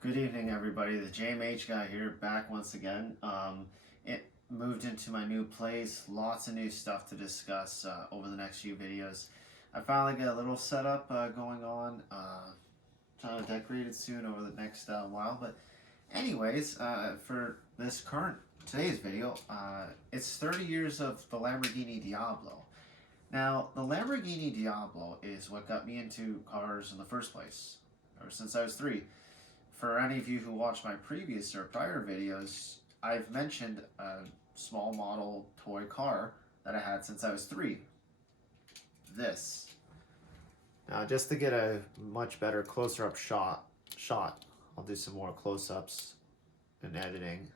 Good evening, everybody. The JMH guy here, back once again. It moved into my new place. Lots of new stuff to discuss over the next few videos. I finally got a little setup going on. Trying to decorate it soon over the next while. But anyways, for today's video, it's 30 years of the Lamborghini Diablo. Now, the Lamborghini Diablo is what got me into cars in the first place, ever since I was 3. For any of you who watched my previous or prior videos, I've mentioned a small model toy car that I had since I was 3. This. Now, just to get a much better closer up shot, I'll do some more close-ups in editing.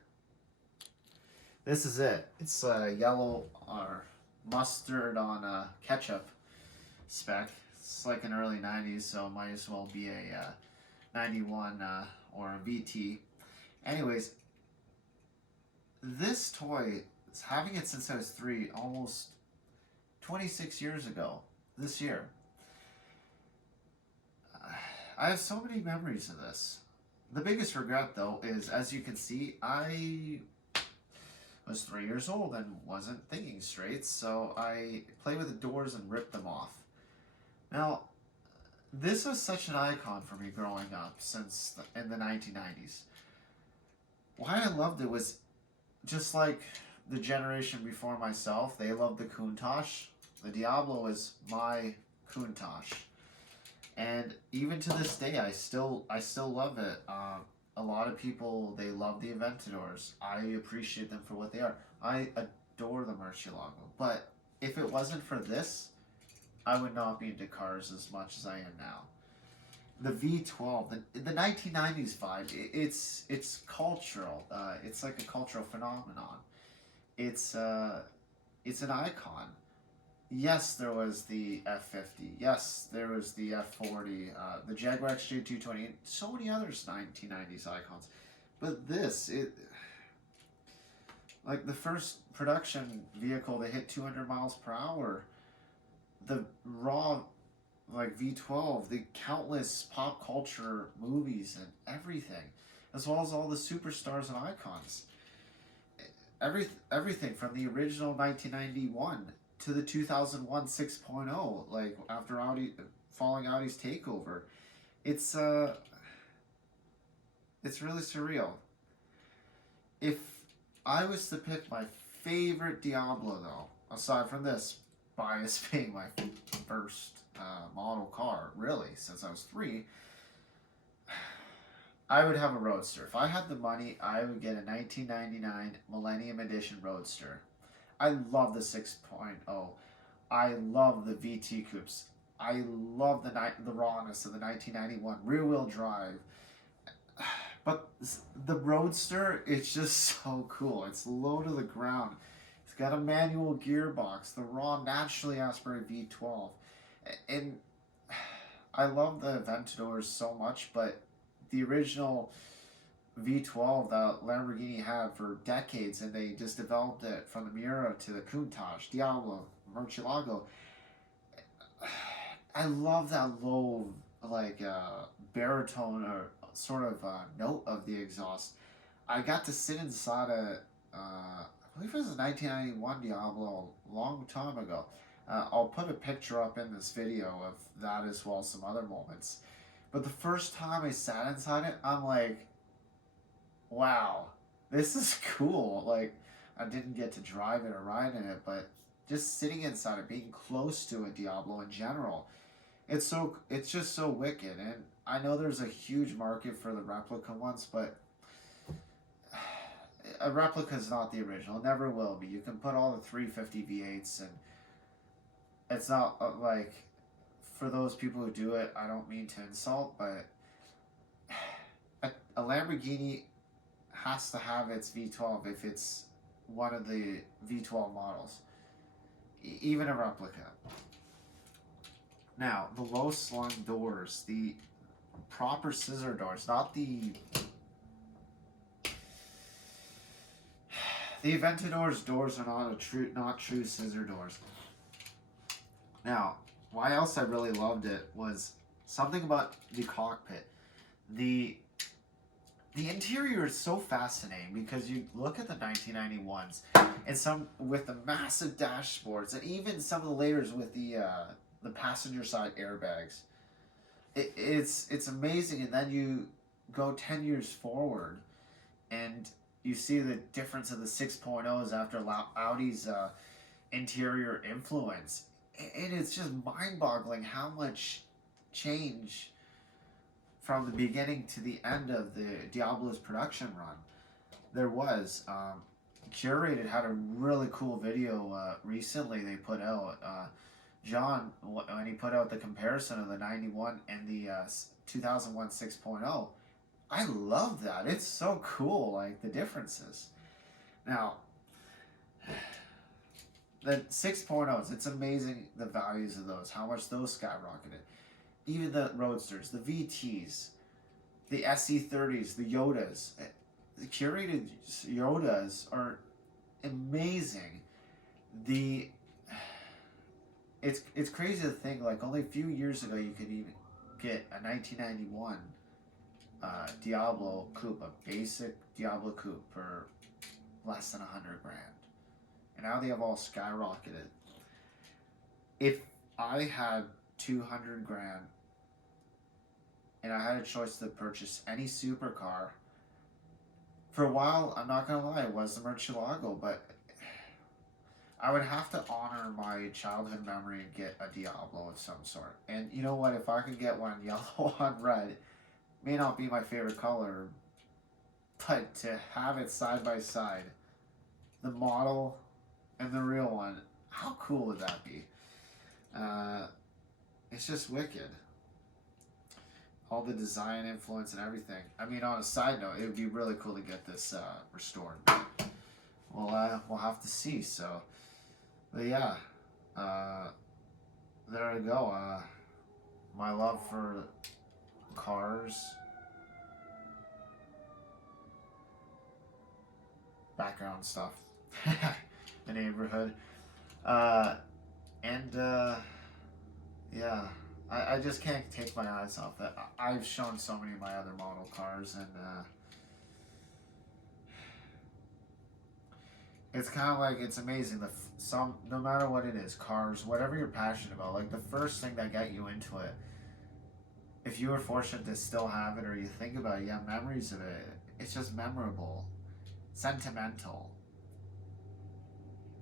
This is it. It's a yellow or mustard on a ketchup spec. It's like an early 90s, so it might as well be a 91 or a VT. Anyways, this toy, having it since I was 3, almost 26 years ago, this year. I have so many memories of this. The biggest regret, though, is, as you can see, I was 3 years old and wasn't thinking straight, so I played with the doors and ripped them off. Now, this was such an icon for me growing up in the 1990s. Why I loved it was just like the generation before myself, they loved the Countach. The Diablo is my Countach. And even to this day, I still love it. A lot of people, they love the Aventadors. I appreciate them for what they are. I adore the Murcielago. But if it wasn't for this, I would not be into cars as much as I am now. The V12, the 1990s vibe, it's cultural. It's like a cultural phenomenon. It's an icon. Yes, there was the F50. Yes, there was the F40, the Jaguar XJ220, and so many other 1990s icons. But this, like the first production vehicle that hit 200 miles per hour, the raw, like V12, the countless pop culture movies and everything, as well as all the superstars and icons. Everything from the original 1991 to the 2001 6.0, like after following Audi's takeover. It's really surreal. If I was to pick my favorite Diablo, though, aside from this, bias being my first model car, really, since I was 3, I would have a Roadster. If I had the money, I would get a 1999 Millennium Edition Roadster. I love the 6.0. I love the VT coupes. I love the rawness of the 1991 rear-wheel drive. But the Roadster, it's just so cool. It's low to the ground. It's got a manual gearbox, the raw, naturally aspirated V12. And I love the Aventadors so much, but the original V12 that Lamborghini had for decades, and they just developed it from the Miura to the Countach, Diablo, Murcielago. I love that low, like, baritone or sort of note of the exhaust. I got to sit inside I believe it was a 1991 Diablo a long time ago. I'll put a picture up in this video of that as well as some other moments. But the first time I sat inside it, I'm like, wow, this is cool. Like, I didn't get to drive it or ride in it, but just sitting inside it, being close to a Diablo in general, it's just so wicked. And I know there's a huge market for the replica ones, but a replica is not the original. It never will be. You can put all the 350 V8s, and it's not like, for those people who do it, I don't mean to insult, but a Lamborghini has to have its V12 if it's one of the V12 models, even a replica. Now, the low slung doors, the proper scissor doors, not the Aventador's doors are not true scissor doors. Now, why else I really loved it was something about the cockpit. The interior is so fascinating because you look at the 1991s and some with the massive dashboards and even some of the laters with the passenger side airbags. It's amazing, and then you go 10 years forward and you see the difference of the 6.0s after Audi's interior influence, and it's just mind-boggling how much change from the beginning to the end of the Diablo's production run there was. Curated had a really cool video recently they put out. John, when he put out the comparison of the 91 and the 2001 6.0, I love that. It's so cool, like the differences. Now, the 6.0s, it's amazing the values of those, how much those skyrocketed. Even the Roadsters, the VTs, the SE30s, the Yodas. The curated Yodas are amazing. It's crazy to think, like, only a few years ago you could even get a 1991 Diablo coupe, a basic Diablo coupe, for less than 100 grand. And now they have all skyrocketed. If I had 200 grand and I had a choice to purchase any supercar, for a while, I'm not gonna lie, it was the Murcielago, but I would have to honor my childhood memory and get a Diablo of some sort. And you know what? If I could get one yellow on red, may not be my favorite color, but to have it side by side, the model and the real one, how cool would that be? It's just wicked. All the design influence and everything. I mean, on a side note, it would be really cool to get this restored. Well, we'll have to see. So, but yeah, there I go. My love for cars, background stuff, the neighborhood, and yeah. I just can't take my eyes off that. I've shown so many of my other model cars, and it's kind of like, it's amazing. No matter what it is, cars, whatever you're passionate about, like the first thing that got you into it, if you were fortunate to still have it or you think about it, you have memories of it, it's just memorable, sentimental.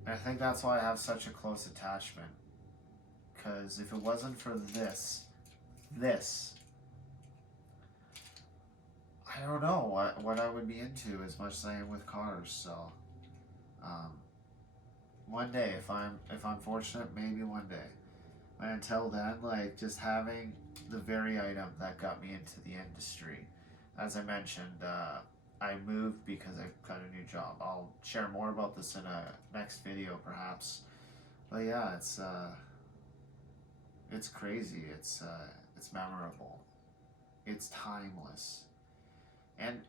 And I think that's why I have such a close attachment. Because if it wasn't for this, I don't know what I would be into as much as I am with cars. So, one day, if I'm fortunate, maybe one day. But until then, like, just having the very item that got me into the industry. As I mentioned, I moved because I got a new job. I'll share more about this in a next video, perhaps. But yeah, it's crazy. It's memorable. It's timeless, and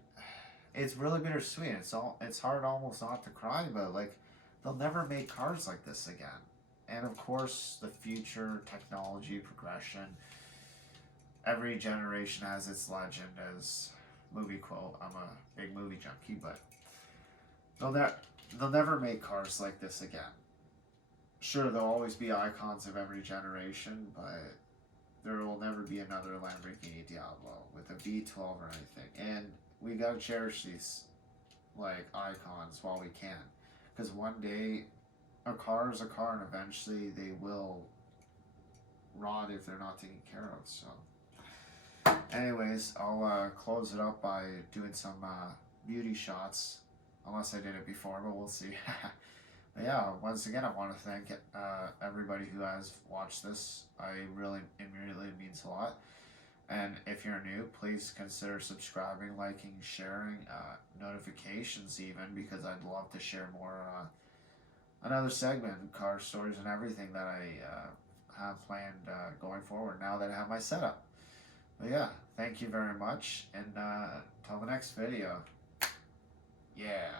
it's really bittersweet. It's hard almost not to cry, but like, they'll never make cars like this again. And of course, the future technology progression. Every generation has its legend, as movie quote. I'm a big movie junkie, but they'll never make cars like this again. Sure, there'll always be icons of every generation, but there will never be another Lamborghini Diablo with a V12 or anything. And we gotta cherish these, like, icons while we can, because one day a car is a car, and eventually they will rot if they're not taken care of. So, anyways, I'll close it up by doing some beauty shots, unless I did it before, but we'll see. But yeah, once again, I want to thank everybody who has watched this. It really means a lot. And if you're new, please consider subscribing, liking, sharing, notifications even, because I'd love to share more, another segment, car stories and everything that I have planned going forward now that I have my setup. But yeah, thank you very much, and till the next video. Yeah.